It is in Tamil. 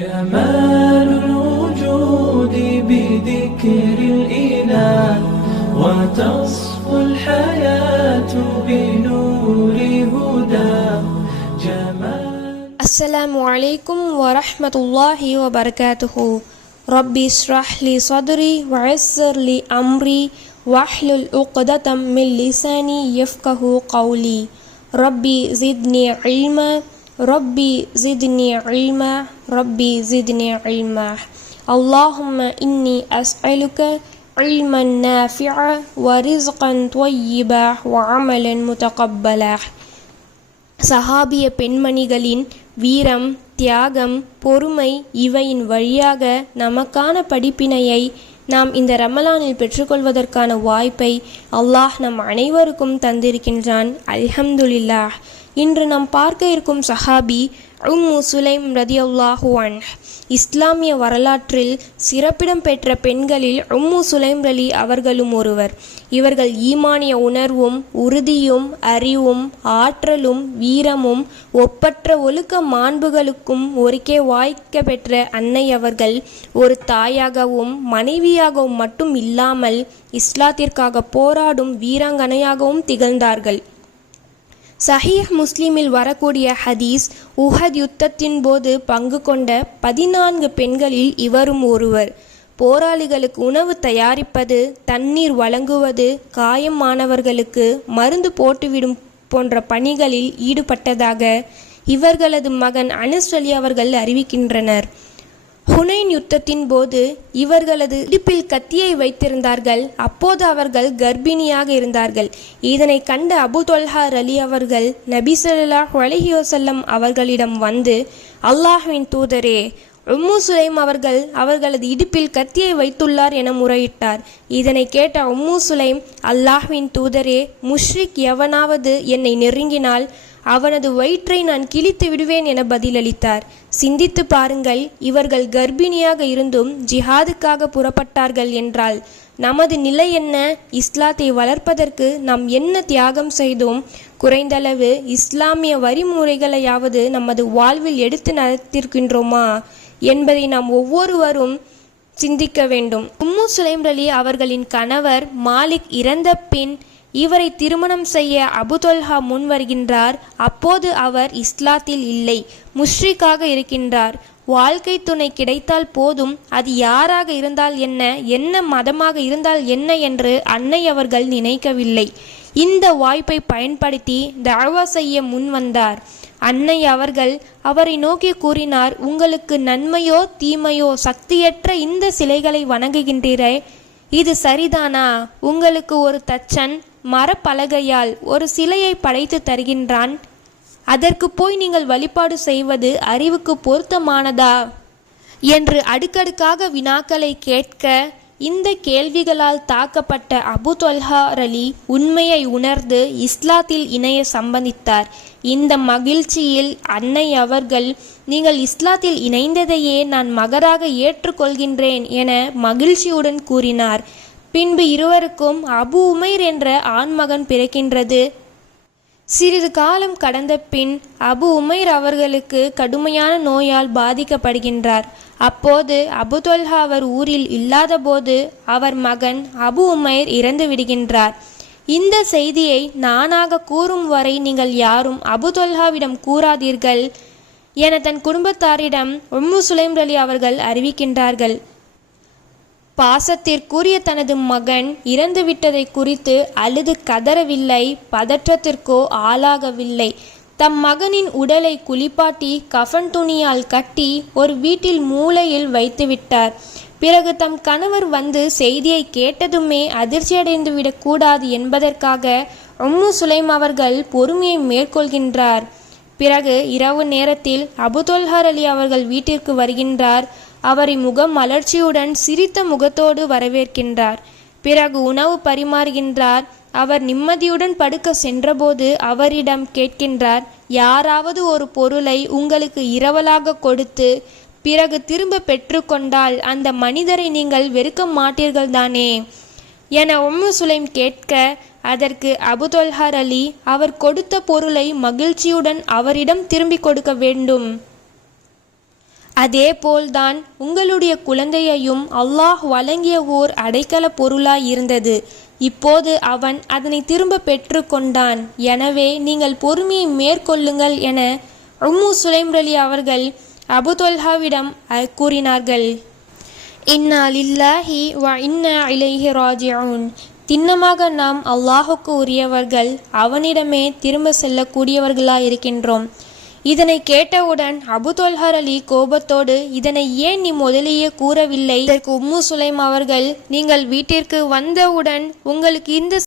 جمال الوجود بذكر الإله وتصفو الحياة بنور هداه. السلام عليكم ورحمة الله وبركاته. ربي اشرح لي صدري ويسر لي أمري واحلل عقدة من لساني يفقه قولي. ربي زدني علما ربي زدني علما ربي زدني علما. اللهم إني أسألك علما نافعا ورزقا طيبا وعملا متقبلا. சஹாபிய பெண்மணிகளின் வீரம், தியாகம், பொறுமை இவையின் வழியாக நமக்கான படிப்பினையை நாம் இந்த ரமலானில் பெற்றுக்கொள்வதற்கான வாய்ப்பை அல்லாஹ் நம் அனைவருக்கும் தந்திருக்கின்றான். அல்ஹம்துலில்லாஹ். இன்று நாம் பார்க்க இருக்கும் சஹாபி உம்மு சுலைம் ரதியல்லாஹு அன்ஹ். இஸ்லாமிய வரலாற்றில் சிறப்பிடம் பெற்ற பெண்களில் உம்மு சுலைம் ரலி அவர்களும் ஒருவர். இவர்கள் ஈமானிய உணர்வும் உறுதியும் அறிவும் ஆற்றலும் வீரமும் ஒப்பற்ற ஒழுக்க மாண்புகளுக்கும் ஒருக்கே வாய்க்க பெற்ற அன்னை அவர்கள் ஒரு தாயாகவும் மனைவியாகவும் மட்டும் இல்லாமல் இஸ்லாத்திற்காக போராடும் வீராங்கனையாகவும் திகழ்ந்தார்கள். சஹீஹ் முஸ்லிமில் வரக்கூடிய ஹதீஸ், உஹத் யுத்தத்தின் போது பங்கு கொண்ட 14 பெண்களில் இவரும் ஒருவர். போராளிகளுக்கு உணவு தயாரிப்பது, தண்ணீர் வழங்குவது, காயமானவர்களுக்கு மருந்து போட்டுவிடும் போன்ற பணிகளில் ஈடுபட்டதாக இவர்களது மகன் அனஸ் அலி அவர்கள் அறிவிக்கின்றனர். ஹுனைன் யுத்தத்தின் போது இவர்களது இடுப்பில் கத்தியை வைத்திருந்தார்கள். அப்போது அவர்கள் கர்ப்பிணியாக இருந்தார்கள். இதனை கண்ட அபு தொல்ஹா ரலி அவர்கள் நபி ஸல்லல்லாஹு அலைஹி வஸல்லம் அவர்களிடம் வந்து, அல்லாஹ்வின் தூதரே, உம்மு சுலைம் அவர்களது இடுப்பில் கத்தியை வைத்துள்ளார் என முறையிட்டார். இதனை கேட்ட உம்மு சுலைம், அல்லாஹ்வின் தூதரே, முஷ்ரிக் எவனாவது என்னை நெருங்கினால் அவனது வயிற்றை நான் கிழித்து விடுவேன் என பதிலளித்தார். சிந்தித்து பாருங்கள், இவர்கள் கர்ப்பிணியாக இருந்தும் ஜிஹாதுக்காக புறப்பட்டார்கள் என்றால் நமது நிலை என்ன? இஸ்லாத்தை வளர்ப்பதற்கு நாம் என்ன தியாகம் செய்தோம்? குறைந்தளவு இஸ்லாமிய வரிமுறைகளையாவது நமது வாழ்வில் எடுத்து நடத்திருக்கின்றோமா என்பதை நாம் ஒவ்வொருவரும் சிந்திக்க வேண்டும். உம்மு சுலைம் ரலி அவர்களின் கணவர் மாலிக் இறந்த பின் இவரை திருமணம் செய்ய அபு தொல்ஹா முன் வருகின்றார். அப்போது அவர் இஸ்லாத்தில் இல்லை, முஷ்ரிக்காக இருக்கின்றார். வாழ்க்கை துணை கிடைத்தால் போதும், அது யாராக இருந்தால் என்ன, என்ன மதமாக இருந்தால் என்ன என்று அன்னை அவர்கள் நினைக்கவில்லை. இந்த வாய்ப்பை பயன்படுத்தி தஅவா செய்ய முன் வந்தார். அன்னை அவர்கள் அவரை நோக்கி கூறினார், உங்களுக்கு நன்மையோ தீமையோ சக்தியற்ற இந்த சிலைகளை வணங்குகின்றீரே, இது சரிதானா? உங்களுக்கு ஒரு தச்சன் மரப்பலகையால் ஒரு சிலையை படைத்து தருகின்றான். அதற்கு போய் நீங்கள் வழிபாடு செய்வது அறிவுக்கு பொருத்தமானதா என்று அடுக்கடுக்காக வினாக்களை கேட்க, இந்த கேள்விகளால் தாக்கப்பட்ட அபு தொல்ஹா ரலி உண்மையை உணர்ந்து இஸ்லாத்தில் இணைய சம்பந்தித்தார். இந்த மகிழ்ச்சியில் அன்னை அவர்கள், நீங்கள் இஸ்லாத்தில் இணைந்ததையே நான் மகராக ஏற்றுக்கொள்கின்றேன் என மகிழ்ச்சியுடன் கூறினார். பின்பு இருவருக்கும் அபு உமைர் என்ற ஆண்மகன் பிறக்கின்றது. சிறிது காலம் கடந்த பின் அபு உமைர் அவர்களுக்கு கடுமையான நோயால் பாதிக்கப்படுகின்றார். அப்போது அபு தொல்ஹா அவர் ஊரில் இல்லாத போது அவர் மகன் அபு உமைர் இறந்து விடுகின்றார். இந்த செய்தியை நானாக கூறும் வரை நீங்கள் யாரும் அபு தொல்ஹாவிடம் கூறாதீர்கள் என தன் குடும்பத்தாரிடம் உம்மு சுலைம் ரலி அவர்கள் அறிவிக்கின்றார்கள். பாசத்திற்குரிய தனது மகன் இறந்துவிட்டதை குறித்து அழுது கதறவில்லை, பதற்றத்திற்கோ ஆளாகவில்லை. தம் மகனின் உடலை குளிப்பாட்டி கஃன் துணியால் கட்டி ஒரு வீட்டில் மூலையில் வைத்துவிட்டார். பிறகு தம் கணவர் வந்து செய்தியை கேட்டதுமே அதிர்ச்சியடைந்து விடக்கூடாது என்பதற்காக உம்மு சுலைம் அவர்கள் பொறுமையை மேற்கொள்கின்றார். பிறகு இரவு நேரத்தில் அபு தொல்ஹா ரலி அவர்கள் வீட்டிற்கு வருகின்றார். அவரை முகம் மலர்ச்சியுடன் சிரித்த முகத்தோடு வரவேற்கின்றார். பிறகு உணவு பரிமாறுகின்றார். அவர் நிம்மதியுடன் படுக்க சென்றபோது அவரிடம் கேட்கின்றார், யாராவது ஒரு பொருளை உங்களுக்கு இரவலாக கொடுத்து பிறகு திரும்ப பெற்றுக்கொண்டால் அந்த மனிதரை நீங்கள் வெறுக்க மாட்டீர்கள் தானே என உம்மு சுலைம் கேட்க, அதற்கு அபு தொல்ஹா ரலி அவர் கொடுத்த பொருளை மகிழ்ச்சியுடன் அவரிடம் திரும்பி கொடுக்க வேண்டும். அதேபோல்தான் உங்களுடைய குழந்தையையும் அல்லாஹ் வழங்கிய ஓர் அடைக்கல பொருளாய் இருந்தது. இப்போது அவன் அதனை திரும்ப பெற்று கொண்டான். எனவே நீங்கள் பொறுமையை மேற்கொள்ளுங்கள் என உம்மு சுலைம் ரலி அவர்கள் அபு தொல்ஹாவிடம் கூறினார்கள். இன்னா லில்லாஹி வ இன்னா இலைஹி ராஜிஊன். திண்ணமாக நாம் அல்லாஹுக்கு உரியவர்கள், அவனிடமே திரும்ப செல்லக்கூடியவர்களாயிருக்கின்றோம். இதனை கேட்டவுடன் அபு தொல்ஹா அலி கோபத்தோடு, இதனை ஏன் நீ முதலேயே கூறவில்லை? இதற்கு உம்மு சுலைம் அவர்கள், நீங்கள் வீட்டிற்கு வந்தவுடன் உங்களுக்கு இந்த